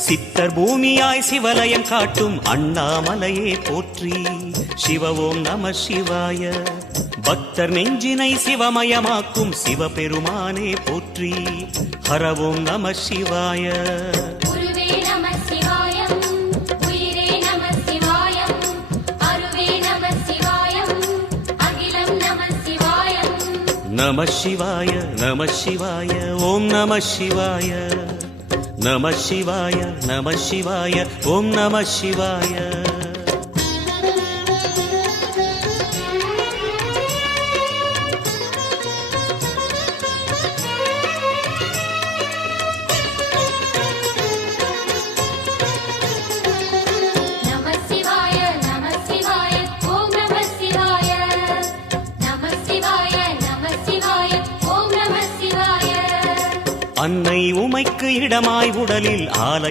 சித்தர் பூமியாய் சிவலயம் காட்டும் அண்ணாமலையே போற்றி. சிவ ஓம் நம சிவாய. பக்தர் நெஞ்சினை சிவமயமாக்கும் சிவபெருமானே போற்றி. ஹர ஓம் நம சிவாய. நம சிவாய நம சிவாய ஓம் நம சிவாய. நம சிவாய நம சிவாய ஓம் நம சிவாய. அன்னை உமைக்கு இடமாய் உடலில் ஆலை